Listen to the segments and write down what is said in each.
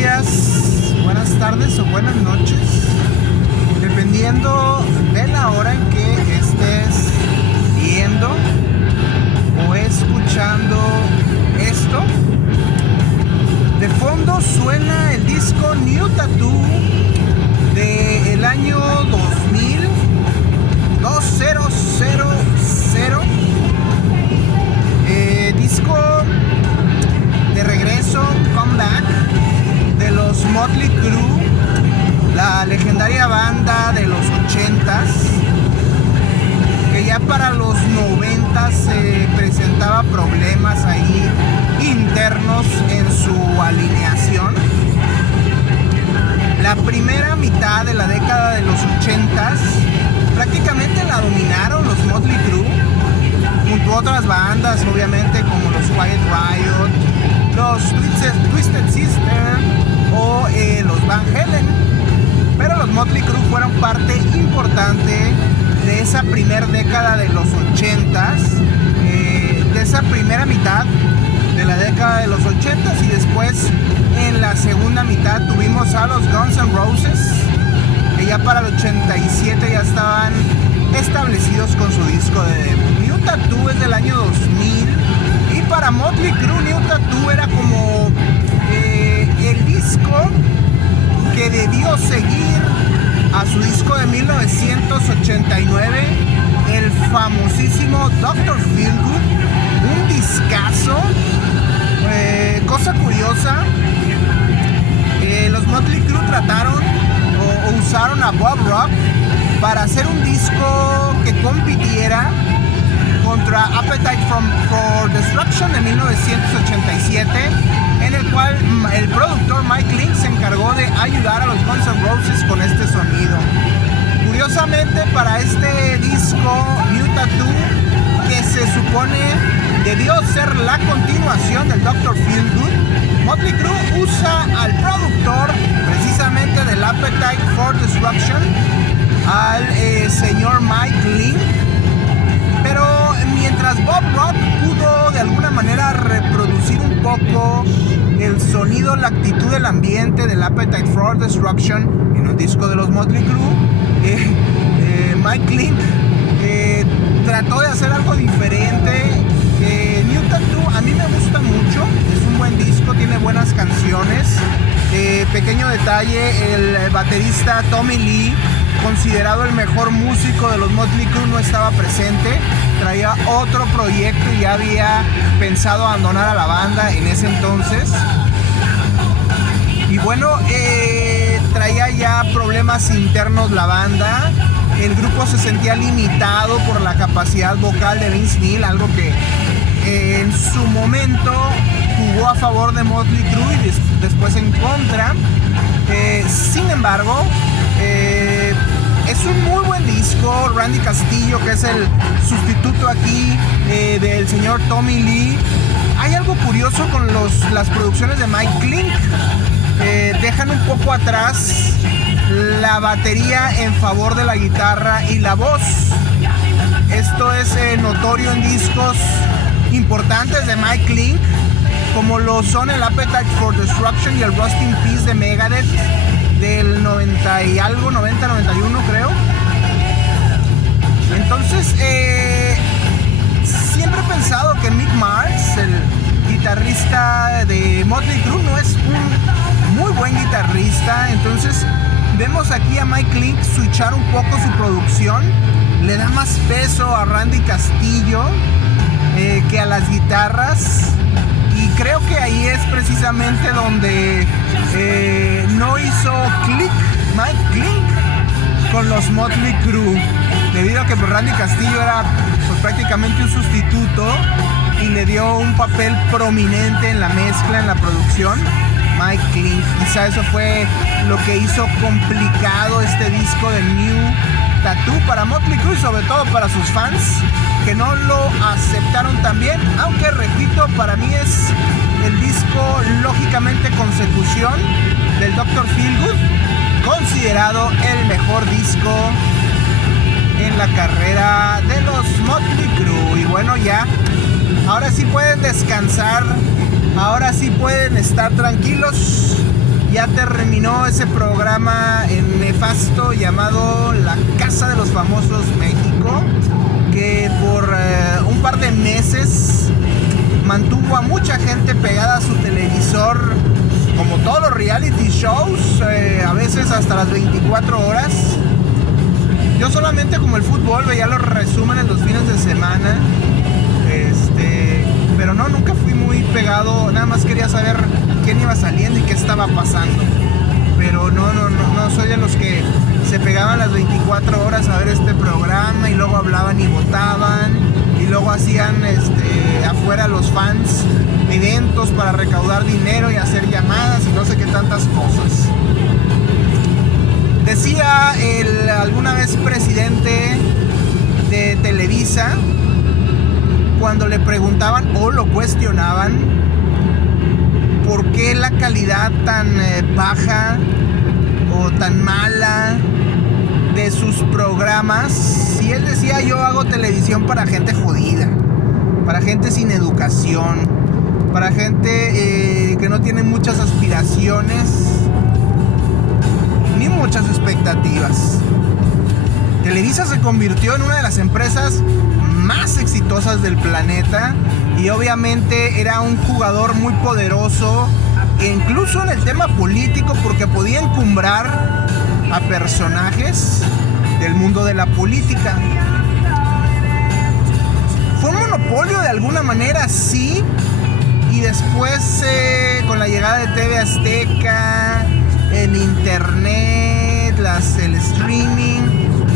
días, buenas tardes o buenas noches, dependiendo de la hora en que estés viendo o escuchando esto. De fondo suena el disco New Tattoo del año 2000. Disco de regreso, comeback de los Motley Crue, la legendaria banda de los 80s, que ya para los 90s presentaba problemas ahí internos en su alineación. La primera mitad de la década de los 80s prácticamente la dominaron los Motley Crue, junto a otras bandas, obviamente, como los Quiet Riot, los Twisted Sister o los Van Halen. Pero los Motley Crue fueron parte importante de esa primera década de los 80s, de esa primera mitad de la década de los 80s, y después en la segunda mitad tuvimos a los Guns N' Roses, que ya para el 87 ya estaban establecidos con su disco de debut. New Tattoo es del año 2000, y para Motley Crue New Tattoo era como el disco que debió seguir a su disco de 1989, el famosísimo Dr. Feelgood, un discazo. Cosa curiosa, los Motley Crue trataron o usaron a Bob Rock para hacer un disco que compitiera contra Appetite for Destruction de 1987, en el cual el productor Mike Link se encargó de ayudar a los Guns N' Roses con este sonido. Curiosamente, para este disco New Tattoo, que se supone debió ser la continuación del Dr. Feelgood, Motley Crue usa al productor precisamente del Appetite for Destruction, al señor Mike Link. Pero mientras Bob Rock pudo de alguna manera reproducir un poco el sonido, la actitud del ambiente del Appetite for Destruction en un disco de los Motley Crue, Mike Link trató de hacer algo diferente. New Tattoo a mí me gusta mucho, es un buen disco, tiene buenas canciones. Pequeño detalle, el baterista Tommy Lee, considerado el mejor músico de los Motley Crue, no estaba presente, traía otro proyecto y ya había pensado abandonar a la banda en ese entonces. Y bueno, traía ya problemas internos la banda. El grupo se sentía limitado por la capacidad vocal de Vince Neil, algo que en su momento jugó a favor de Motley Crue y después en contra. Sin embargo, es un muy buen disco. Randy Castillo, que es el sustituto aquí del señor Tommy Lee. Hay algo curioso con las producciones de Mike Link. Dejan un poco atrás la batería en favor de la guitarra y la voz. Esto es notorio en discos importantes de Mike Link, como lo son el Appetite for Destruction y el Rust in Peace de Megadeth del 90 y algo, 90, 91 creo. Entonces, siempre he pensado que Mick Mars, el guitarrista de Motley Crue, no es un muy buen guitarrista. Entonces vemos aquí a Mike Link switchar un poco su producción, le da más peso a Randy Castillo que a las guitarras, y creo que ahí es precisamente donde no hizo click Mike Link con los Motley Crue, debido a que Randy Castillo era prácticamente un sustituto y le dio un papel prominente en la mezcla, en la producción, Mike Link. Quizá eso fue lo que hizo complicado este disco de New Tattoo para Motley Crue, sobre todo para sus fans, que no lo aceptaron tan bien, aunque repito, para mí es el disco lógicamente consecución del Dr. Feelgood, considerado el mejor disco en la carrera de los Motley Crue. Y bueno, ya, ahora sí pueden descansar, ahora sí pueden estar tranquilos, ya terminó ese programa nefasto llamado La Casa de los Famosos México, que por un par de meses mantuvo a mucha gente pegada a su televisor, como todos los reality shows, a veces hasta las 24 horas. Yo solamente, como el fútbol, veía los resúmenes los fines de semana, pero no, nunca fui muy pegado, nada más quería saber quién iba saliendo y qué estaba pasando. Pero no soy de los que se pegaban las 24 horas a ver este programa y luego hablaban y votaban y luego hacían afuera los fans eventos para recaudar dinero y hacer llamadas y no sé qué tantas cosas. Decía alguna vez presidente de Televisa, cuando le preguntaban o lo cuestionaban por qué la calidad tan baja o tan mala de sus programas, y él decía: yo hago televisión para gente jodida, para gente sin educación, para gente que no tiene muchas aspiraciones ni muchas expectativas. Televisa se convirtió en una de las empresas más exitosas del planeta y obviamente era un jugador muy poderoso, incluso en el tema político, porque podía encumbrar a personajes del mundo de la política. Fue un monopolio de alguna manera, sí, y después con la llegada de TV Azteca, el internet, el streaming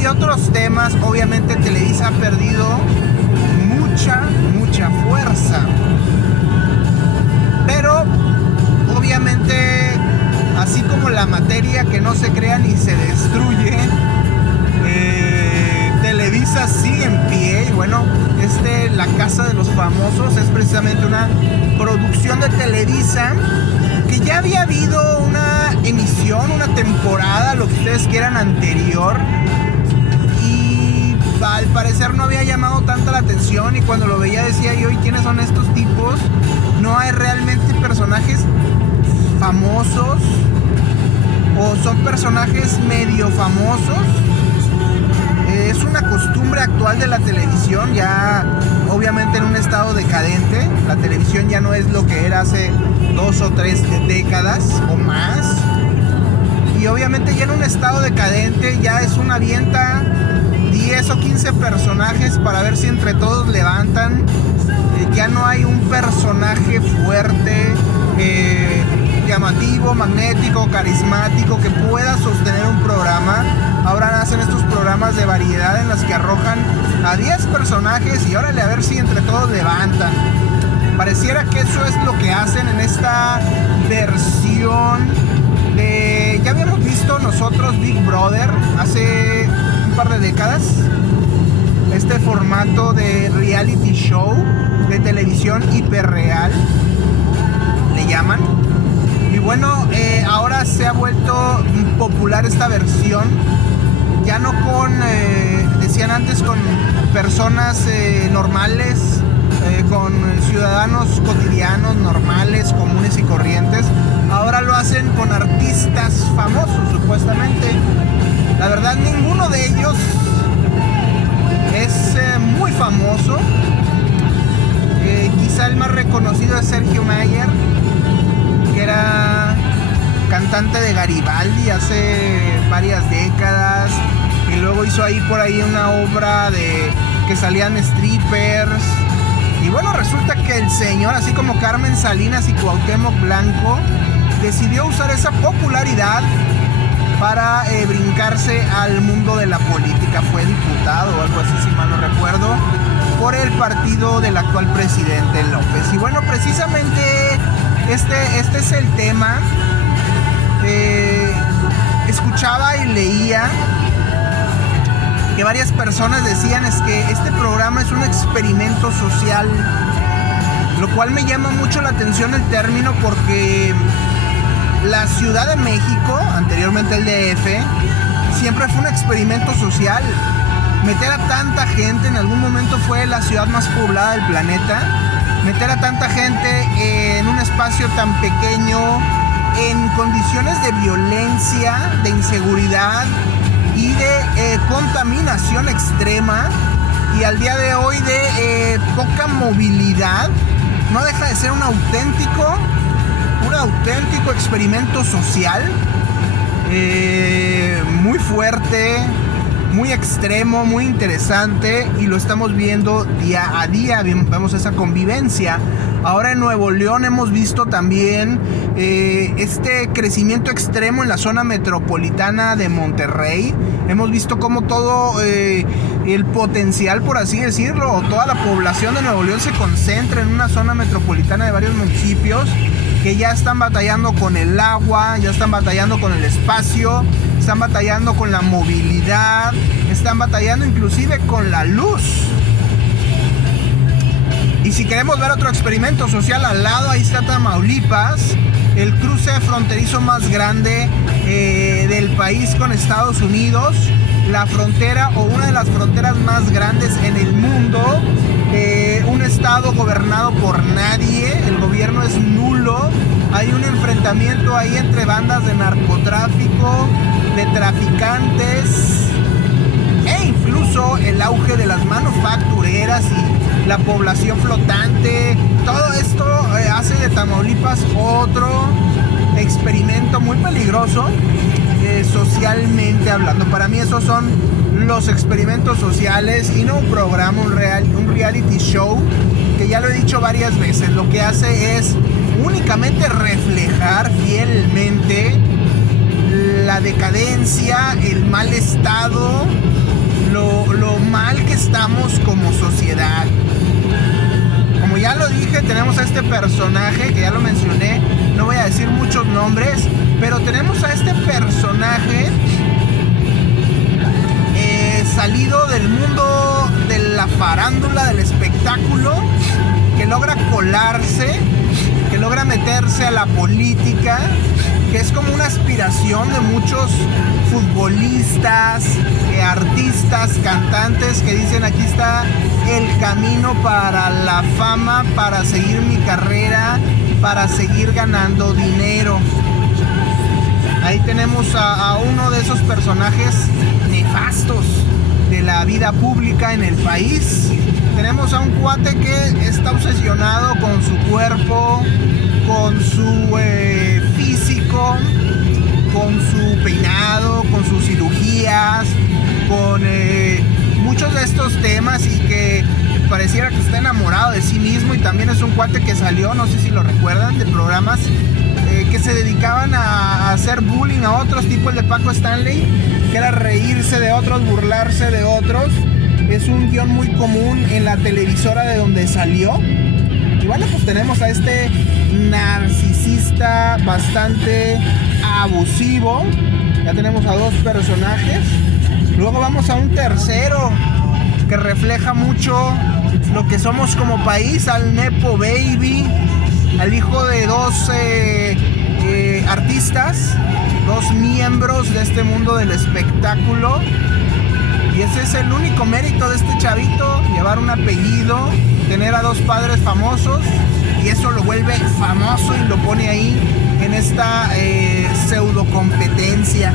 y otros temas, obviamente Televisa ha perdido mucha fuerza. Pero obviamente, así como la materia que no se crea ni se destruye, Televisa sigue en pie. Y bueno, La Casa de los Famosos es precisamente una producción de Televisa que ya había habido una emisión, una temporada, lo que ustedes quieran, anterior, y al parecer no había llamado tanta la atención, y cuando lo veía decía yo: ¿y quiénes son estos tipos? No hay realmente personajes famosos, o son personajes medio famosos. Es una costumbre actual de la televisión, ya obviamente en un estado decadente. La televisión ya no es lo que era hace 2 o 3 décadas o más, y obviamente ya en un estado decadente ya es una avienta 10 o 15 personajes para ver si entre todos levantan. Ya no hay un personaje fuerte, llamativo, magnético, carismático, que pueda sostener un programa. Ahora nacen estos programas de variedad en los que arrojan a 10 personajes y órale, a ver si entre todos levantan. Pareciera que eso es lo que hacen en esta versión de... Ya habíamos visto nosotros Big Brother hace un par de décadas. Este formato de reality show de televisión hiperreal, le llaman. Y bueno, ahora se ha vuelto popular esta versión, ya no con, decían antes, con personas normales, con ciudadanos cotidianos, normales, comunes y corrientes. Ahora lo hacen con artistas famosos, supuestamente. La verdad, ninguno de ellos es muy famoso. Quizá el más reconocido es Sergio Mayer, que era cantante de Garibaldi hace varias décadas, y luego hizo por ahí una obra de que salían strippers. Y bueno, resulta que el señor, así como Carmen Salinas y Cuauhtémoc Blanco, decidió usar esa popularidad para brincarse al mundo de la política. Fue diputado o algo así, si mal no recuerdo, por el partido del actual presidente López. Y bueno, precisamente este es el tema. Escuchaba y leía que varias personas decían es que este programa es un experimento social, lo cual me llama mucho la atención el término, porque la Ciudad de México, anteriormente el DF, siempre fue un experimento social. Meter a tanta gente, en algún momento fue la ciudad más poblada del planeta. Meter a tanta gente en un espacio tan pequeño en condiciones de violencia, de inseguridad y de contaminación extrema, y al día de hoy de poca movilidad, no deja de ser un auténtico experimento social, muy fuerte, muy extremo, muy interesante, y lo estamos viendo día a día. Vemos esa convivencia. Ahora en Nuevo León hemos visto también este crecimiento extremo en la zona metropolitana de Monterrey. Hemos visto cómo todo el potencial, por así decirlo, o toda la población de Nuevo León se concentra en una zona metropolitana de varios municipios que ya están batallando con el agua, ya están batallando con el espacio, están batallando con la movilidad, están batallando inclusive con la luz. Y si queremos ver otro experimento social al lado, ahí está Tamaulipas, el cruce fronterizo más grande del país con Estados Unidos, la frontera o una de las fronteras más grandes en el mundo, un estado gobernado por nadie, el gobierno es nulo, hay un enfrentamiento ahí entre bandas de narcotráfico, de traficantes, e incluso el auge de las manufactureras y la población flotante. Todo esto hace de Tamaulipas otro experimento muy peligroso, socialmente hablando. Para mí esos son los experimentos sociales y no un programa, un reality show, que ya lo he dicho varias veces. Lo que hace es únicamente reflejar fielmente la decadencia, el mal estado, lo mal que estamos como sociedad. Como ya lo dije, tenemos a este personaje que ya lo mencioné, no voy a decir muchos nombres, pero tenemos a este personaje salido del mundo de la farándula, del espectáculo, que logra colarse, que logra meterse a la política, que es como una aspiración de muchos futbolistas, artistas, cantantes, que dicen: aquí está el camino para la fama, para seguir mi carrera, para seguir ganando dinero. Ahí tenemos a uno de esos personajes nefastos de la vida pública en el país. Tenemos a un cuate que está obsesionado con su cuerpo, con su físico, con su peinado, con sus cirugías, con muchos de estos temas, y que pareciera que está enamorado de sí mismo. Y también es un cuate que salió, no sé si lo recuerdan, de programas que se dedicaban a hacer bullying a otros, tipo el de Paco Stanley, que era reírse de otros, burlarse de otros. Es un guión muy común en la televisora de donde salió. Y bueno, pues tenemos a este narcisista bastante abusivo. Ya tenemos a dos personajes. Luego vamos a un tercero que refleja mucho lo que somos como país, al Nepo Baby, al hijo de dos artistas, dos miembros de este mundo del espectáculo. Y ese es el único mérito de este chavito: llevar un apellido, tener a dos padres famosos, y eso lo vuelve famoso y lo pone ahí en esta pseudo competencia.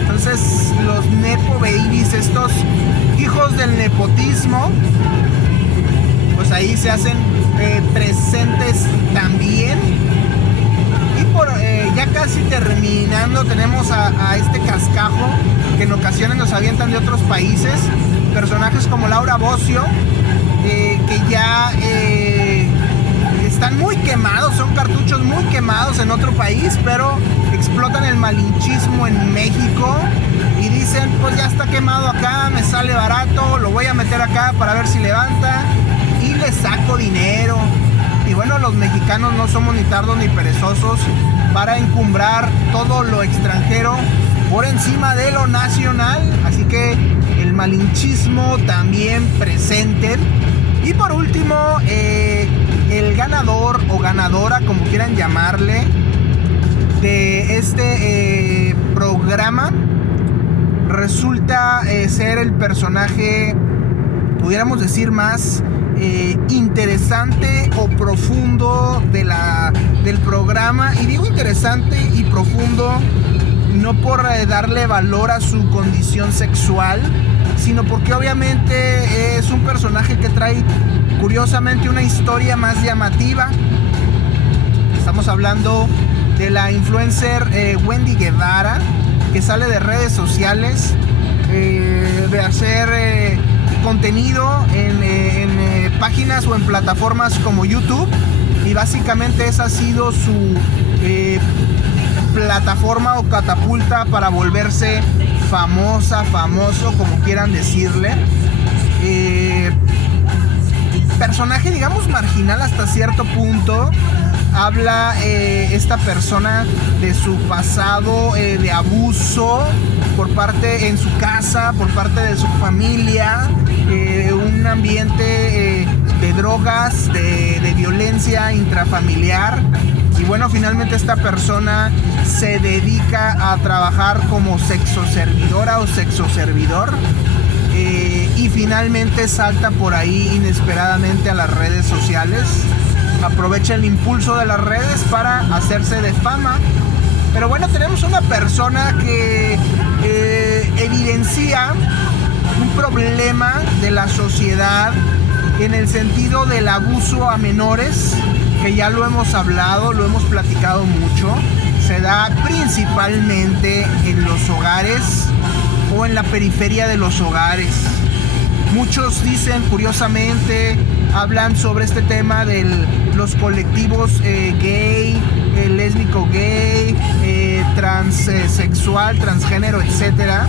Entonces los Nepo Babies, estos hijos del nepotismo, pues ahí se hacen presentes también. Y por ya casi terminando, tenemos a este cascajo que en ocasiones nos avientan de otros países, personajes como Laura Bosio, que ya están muy quemados, son cartuchos muy quemados en otro país, pero explotan el malinchismo en México y dicen: pues ya está quemado acá, me sale barato, lo voy a meter acá para ver si levanta y le saco dinero. Y bueno, los mexicanos no somos ni tardos ni perezosos para encumbrar todo lo extranjero por encima de lo nacional, así que el malinchismo también presente. Y por último, el ganador o ganadora, como quieran llamarle, de este programa resulta ser el personaje, pudiéramos decir, más interesante o profundo del programa. Y digo interesante y profundo no por darle valor a su condición sexual, sino porque obviamente es un personaje que trae curiosamente una historia más llamativa. Estamos hablando de la influencer Wendy Guevara, que sale de redes sociales, de hacer contenido en páginas o en plataformas como YouTube, y básicamente esa ha sido su plataforma o catapulta para volverse famoso, como quieran decirle. Personaje, digamos, marginal hasta cierto punto. Habla esta persona de su pasado de abuso por parte en su casa, por parte de su familia, un ambiente de drogas, de violencia intrafamiliar. Y bueno, finalmente esta persona se dedica a trabajar como sexoservidora o sexoservidor, y finalmente salta por ahí inesperadamente a las redes sociales. Aprovecha el impulso de las redes para hacerse de fama. Pero bueno, tenemos una persona que evidencia un problema de la sociedad en el sentido del abuso a menores, que ya lo hemos hablado, lo hemos platicado mucho. Se da principalmente en los hogares o en la periferia de los hogares. Muchos dicen, curiosamente, hablan sobre este tema de los colectivos gay, lésbico gay, transexual, transgénero, etcétera.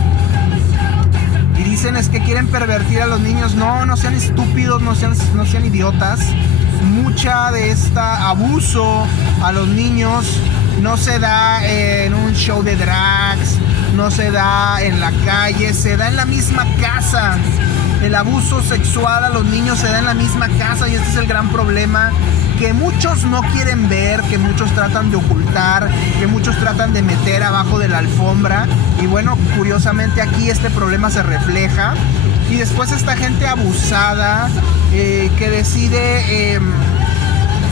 Y dicen es que quieren pervertir a los niños. No sean estúpidos, no sean idiotas. Mucha de este abuso a los niños no se da en un show de drags, no se da en la calle, se da en la misma casa. El abuso sexual a los niños se da en la misma casa, y este es el gran problema que muchos no quieren ver, que muchos tratan de ocultar, que muchos tratan de meter abajo de la alfombra. Y bueno, curiosamente aquí este problema se refleja. Y después esta gente abusada que decide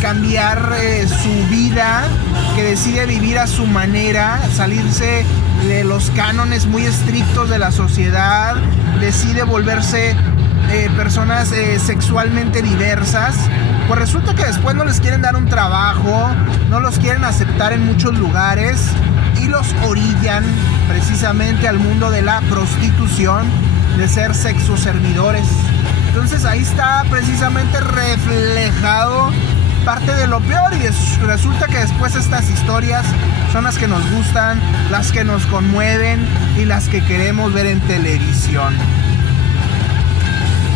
cambiar su vida, que decide vivir a su manera, salirse de los cánones muy estrictos de la sociedad, decide volverse personas sexualmente diversas. Pues resulta que después no les quieren dar un trabajo, no los quieren aceptar en muchos lugares y los orillan precisamente al mundo de la prostitución, de ser sexoservidores. Entonces ahí está precisamente reflejado parte de lo peor, y resulta que después estas historias son las que nos gustan, las que nos conmueven y las que queremos ver en televisión.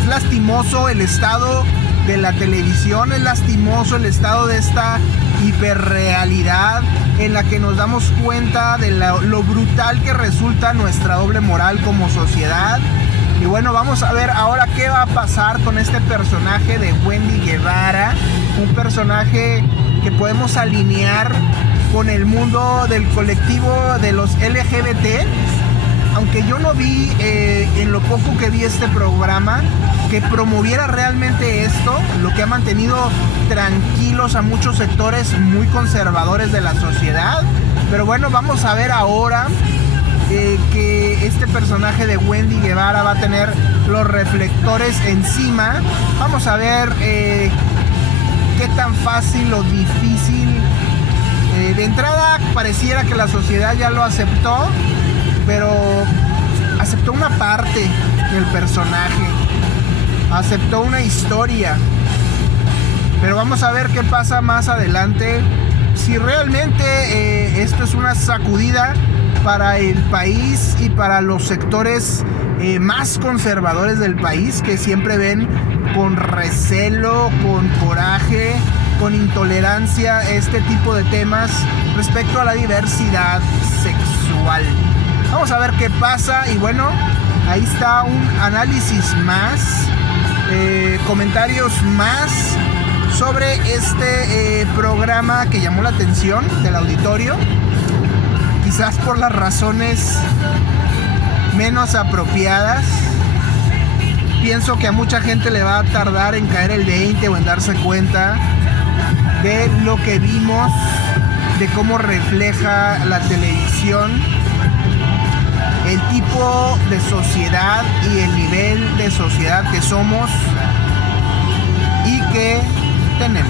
Es lastimoso el estado de la televisión, es lastimoso el estado de esta hiperrealidad en la que nos damos cuenta de lo brutal que resulta nuestra doble moral como sociedad. Y bueno, vamos a ver ahora qué va a pasar con este personaje de Wendy Guevara, un personaje que podemos alinear con el mundo del colectivo de los LGBT, aunque yo no vi, en lo poco que vi este programa, que promoviera realmente esto, lo que ha mantenido tranquilos a muchos sectores muy conservadores de la sociedad. Pero bueno, vamos a ver ahora que este personaje de Wendy Guevara va a tener los reflectores encima. Vamos a ver qué tan fácil o difícil. De entrada pareciera que la sociedad ya lo aceptó, pero aceptó una parte del personaje, aceptó una historia. Pero vamos a ver qué pasa más adelante, si realmente esto es una sacudida para el país y para los sectores más conservadores del país, que siempre ven con recelo, con coraje, con intolerancia este tipo de temas respecto a la diversidad sexual. Vamos a ver qué pasa. Y bueno, ahí está un análisis más, comentarios más sobre este programa que llamó la atención del auditorio, quizás por las razones menos apropiadas. pienso que a mucha gente le va a tardar en caer el 20 o en darse cuenta de lo que vimos, de cómo refleja la televisión el tipo de sociedad y el nivel de sociedad que somos y que tenemos.